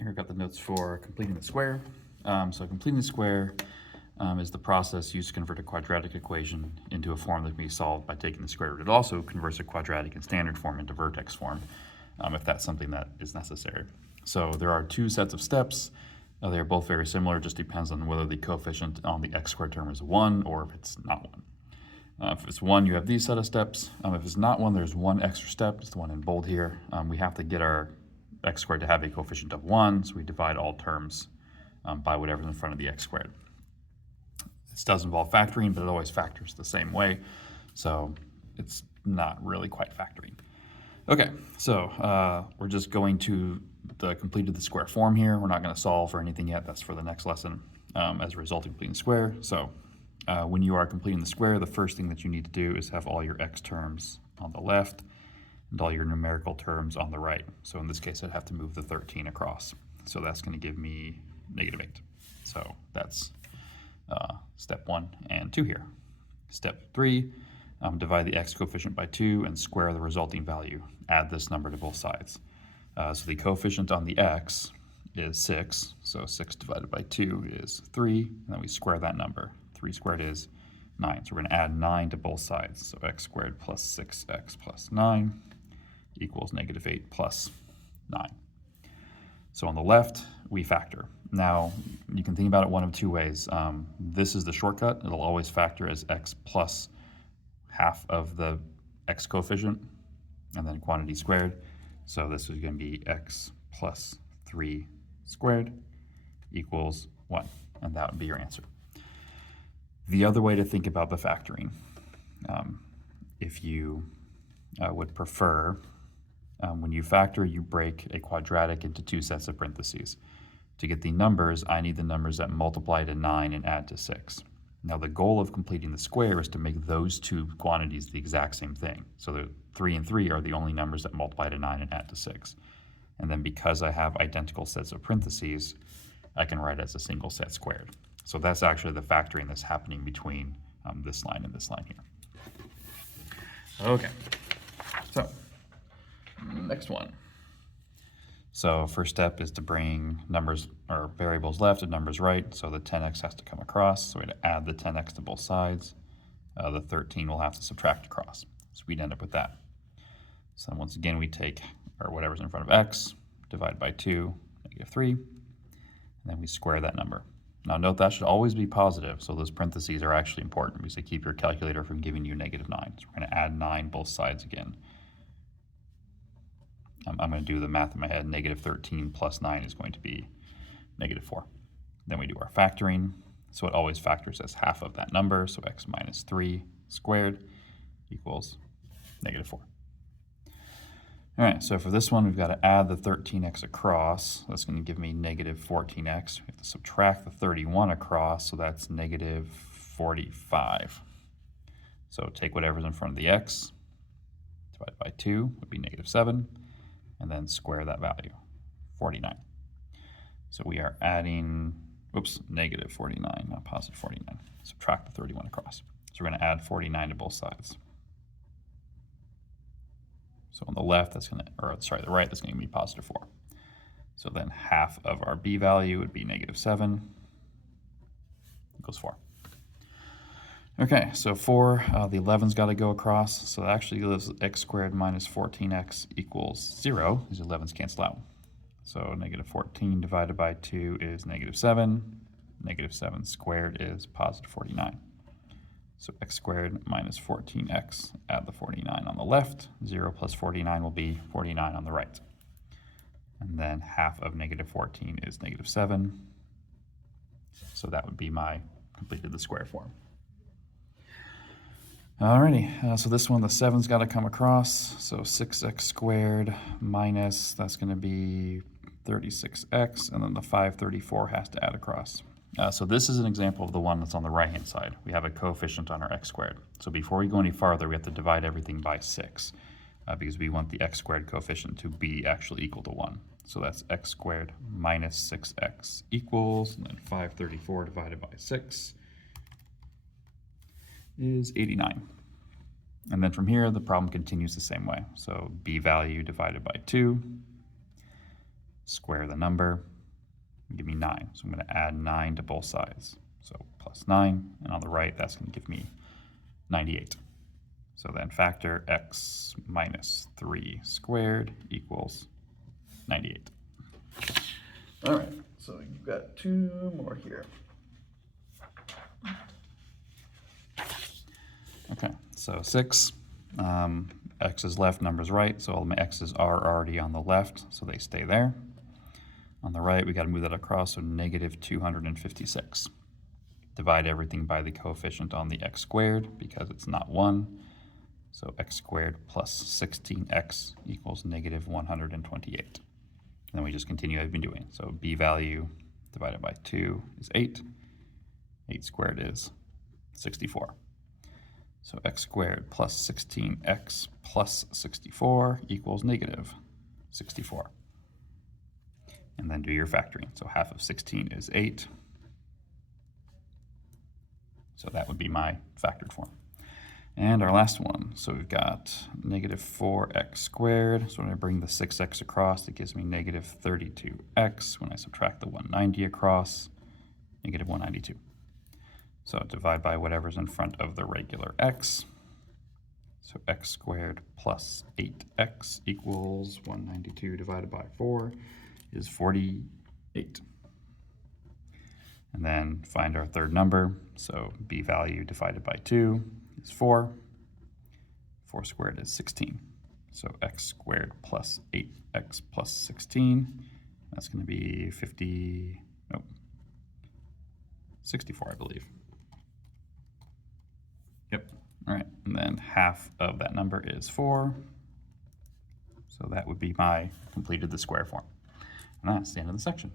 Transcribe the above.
Okay, here I've got the notes for completing the square. So completing the square is the process used to convert a quadratic equation into a form that can be solved by taking the square root. It also converts a quadratic in standard form into vertex form, if that's something that is necessary. So there are two sets of steps. They are both very similar, it just depends on whether the coefficient on the x squared term is 1 or if it's not 1. If it's 1, you have these set of steps. If it's not 1, there's one extra step. It's the one in bold here. We have to get our x squared to have a coefficient of 1, so we divide all terms by whatever's in front of the x squared. This does involve factoring, but it always factors the same way, so it's not really quite factoring. Okay, so we're just going to the completed the square form here. We're not going to solve for anything yet. That's for the next lesson as a result of completing the square. So when you are completing the square, the first thing that you need to do is have all your x terms on the left and all your numerical terms on the right. So in this case, I'd have to move the 13 across. So that's going to give me -8. So that's step 1 and 2 here. Step 3, divide the x coefficient by 2 and square the resulting value. Add this number to both sides. So the coefficient on the x is 6. So 6 divided by 2 is 3. And then we square that number. 3 squared is 9. So we're going to add 9 to both sides. So x squared plus 6x plus 9 equals -8 plus 9. So on the left, we factor. Now, you can think about it one of two ways. This is the shortcut. It'll always factor as x plus half of the x coefficient, and then quantity squared. So this is going to be x plus 3 squared equals 1, and that would be your answer. The other way to think about the factoring, if you would prefer, when you factor, you break a quadratic into 2 sets of parentheses. To get the numbers, I need the numbers that multiply to 9 and add to 6. Now the goal of completing the square is to make those two quantities the exact same thing. So the 3 and 3 are the only numbers that multiply to 9 and add to 6. And then because I have identical sets of parentheses, I can write it as a single set squared. So that's actually the factoring that's happening between this line and this line here. Okay, so next one. So first step is to bring numbers or variables left and numbers right. So the 10x has to come across. So we have to add the 10x to both sides. The 13 will have to subtract across. So we'd end up with that. So once again, we take or whatever's in front of x, divide by 2, -3, and then we square that number. Now note that should always be positive. So those parentheses are actually important because they keep your calculator from giving you -9. So we're going to add 9 both sides again. I'm going to do the math in my head. -13 plus 9 is going to be -4. Then we do our factoring. So it always factors as half of that number. So x minus 3 squared equals -4. All right, so for this one, we've got to add the 13x across. That's going to give me -14x. We have to subtract the 31 across, so that's -45. So take whatever's in front of the x, divide by 2 would be -7. And then square that value, 49. So we are adding, -49, not +49. Subtract the 31 across. So we're going to add 49 to both sides. So on the left, that's going to, the right, that's going to be +4. So then half of our b value would be -7 equals 4. Okay, so 4, the 11's got to go across, so it actually gives x squared minus 14x equals 0. These 11's cancel out. So -14 divided by 2 is -7. -7 squared is +49. So x squared minus 14x, add the 49 on the left. 0 plus 49 will be 49 on the right. And then half of -14 is -7. So that would be my completed the square form. Alrighty, so this one, the 7's got to come across. So 6x squared minus, that's going to be 36x, and then the 534 has to add across. So this is an example of the one that's on the right-hand side. We have a coefficient on our x squared. So before we go any farther, we have to divide everything by 6 because we want the x squared coefficient to be actually equal to 1. So that's x squared minus 6x equals, and then 534 divided by 6 is 89. And then from here, the problem continues the same way. So b value divided by 2 square the number, give me 9. So I'm going to add 9 to both sides. So plus 9, and on the right, that's going to give me 98. So then factor x minus 3 squared equals 98. All right, so you've got 2 more here. Okay, so 6, x is left, numbers right, so all my x's are already on the left, so they stay there. On the right, we got to move that across, so negative 256. Divide everything by the coefficient on the x squared because it's not 1. So x squared plus 16x equals negative 128. And then we just continue as we've been doing. So b value divided by 2 is 8. 8 squared is 64. So x squared plus 16x plus 64 equals negative 64. And then do your factoring. So half of 16 is 8. So that would be my factored form. And our last one, so we've got negative 4x squared. So when I bring the 6x across, it gives me negative 32x. When I subtract the 190 across, negative 192. So divide by whatever's in front of the regular x. So x squared plus 8x equals 192 divided by 4 is 48. And then find our third number. So b value divided by 2 is 4. 4 squared is 16. So x squared plus 8x plus 16. That's going to be 64, I believe. Yep. All right. And then half of that number is 4. So that would be my completed the square form. And that's the end of the section.